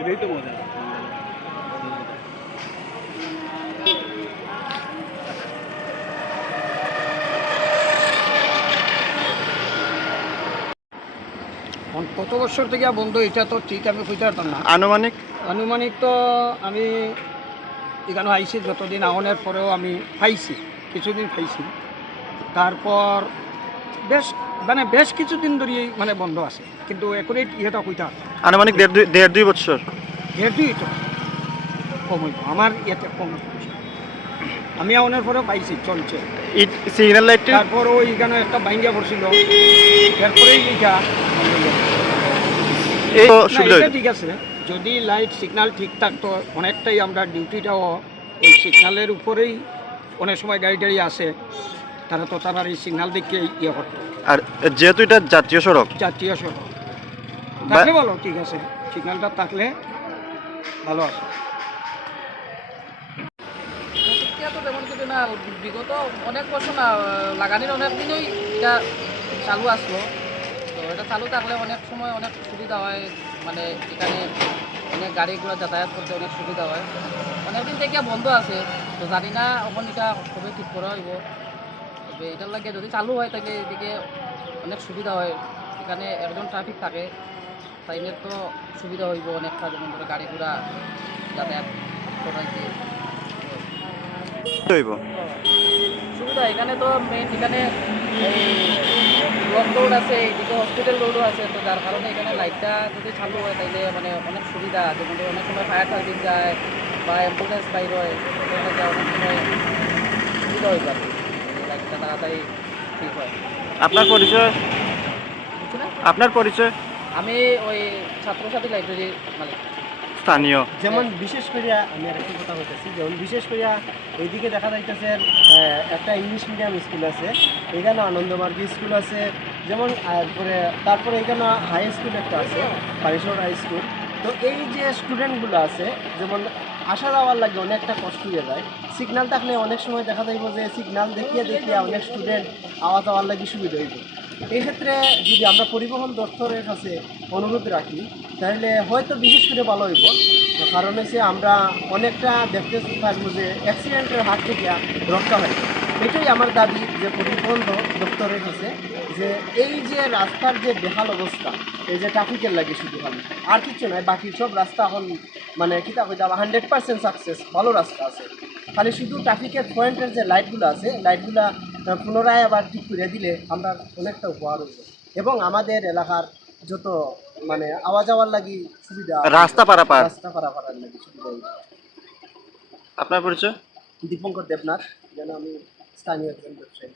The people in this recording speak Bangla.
এটাই তো মজা। কত বছর থেকে বন্ধু এটা তো ঠিক আমি কইতে পারতাম না। আনুমানিক আনুমানিক তো আমি এখানে আইছি যতদিন আহনের পরেও আমি পাইছি, কিছুদিন পাইছি। তারপর বেশ কিছুদিন ধরে মানে বন্ধ আছে, কিন্তু একুরেট ইয়েটা কইতে পারতাম। আনুমানিক দেড় দুই বছর। দেড় তো কম হইব আমার ইয়েতে কম। আমি আহনের পরেও পাইছি, চলছে। সিগন্যাল লাইট তারপর ওই এখানে একটা বাইঙ্গা পড়ছিল, এরপরেই এইটা ঠিক আছে। যদি লাইট সিগন্যাল ঠিক থাকতো অনেকটাই আমরা ডিউটিটাও এই সিগন্যালের উপরেই, অনেক সময় গাড়ি টাড়ি আসে, তারা তো তারা এই সিগন্যাল দেখে ইয়ে করতো। আর যেহেতু এটা জাতীয় সড়ক থাকলে ভালো, ঠিক আছে, সিগন্যালটা থাকলে ভালো আছে। তেমন কিছু না, বিগত অনেক বছর না লাগানির অনেক দিনই এটা চালু আসলো। তো এটা চালু থাকলে অনেক সময় অনেক সুবিধা হয়, মানে এখানে অনেক গাড়িগুলো যাতায়াত করতে অনেক সুবিধা হয়। অনেকদিন থেকে বন্ধ আছে, তো জানি না এখন এটা কবে ঠিক করা হইব। তবে এটার লাগে যদি চালু হয় তাহলে এদিকে অনেক সুবিধা হয়। এখানে একজন ট্রাফিক থাকে, তাইনের তো সুবিধা হইব অনেকটা, যেমন ধরো গাড়ি ঘোড়া যাতায়াত করাইতে সুবিধা। এখানে তো মেইন এখানে এই ব্লক রোড আছে, এইদিকে হসপিটাল রোডও আছে, তো যার কারণে এখানে লাইটটা যদি চালু হয় তাইলে মানে অনেক সুবিধা। যেমন অনেক সময় ফায়ার সার্ভিস যায় বা অ্যাম্বুলেন্স বাইর হয়, অনেক সময় সুবিধা হয়ে যাবে, লাইটটা তাড়াতাড়ি ঠিক হয়। আপনার পরিচয়? আপনার পরিচয়? আমি ওই ছাত্রছাত্রী লাইব্রেরির মালিক, স্থানীয়। যেমন বিশেষ করে আমি আর একটা কথা বলতেছি, যেমন বিশেষ করে এইদিকে দেখা যাইতেছে একটা ইংলিশ মিডিয়াম স্কুল আছে, এখানে আনন্দমার্গী স্কুল আছে, যেমন তারপরে এখানে হাই স্কুল একটা আছে, পারিশোর হাই স্কুল। তো এই যে স্টুডেন্টগুলো আছে, যেমন আসা যাওয়ার লাগে অনেকটা কষ্ট হয়ে যায়। সিগন্যাল থাকলে অনেক সময় দেখা যাইব যে সিগন্যাল দেখিয়ে অনেক স্টুডেন্ট আওয়া যাওয়ার লাগে সুবিধা হইব। এই ক্ষেত্রে যদি আমরা পরিবহন দপ্তরের কাছে অনুরোধ রাখি তাহলে হয়তো বিশেষ করে ভালো হইব। কারণ হচ্ছে আমরা অনেকটা দেখতে থাকবো যে অ্যাক্সিডেন্টের হাত থেকে রক্ষা হয়। এটাই আমার দাবি যে পরিবহন দপ্তরের কাছে, যে এই যে রাস্তার যে বেহাল অবস্থা, এই যে ট্রাফিকের লাগে শুধু খালি, আর কিছু নয়, বাকি সব রাস্তা এখন মানে কিতা হইতে 100% সাকসেস, ভালো রাস্তা আছে। খালি শুধু ট্রাফিকের পয়েন্টের যে লাইটগুলো আছে, লাইটগুলা পুনরায় আবার ঠিক করে দিলে আমরা অনেকটা উপহার হইব এবং আমাদের এলাকার যত মানে আওয়া যাওয়ার লাগি সুবিধা, রাস্তা পারাপার লাগি সুবিধা হইব। আপনার পরিচয়? দীপঙ্কর দেবনাথ, যেন আমি স্থানীয় একজন ব্যবসায়ী।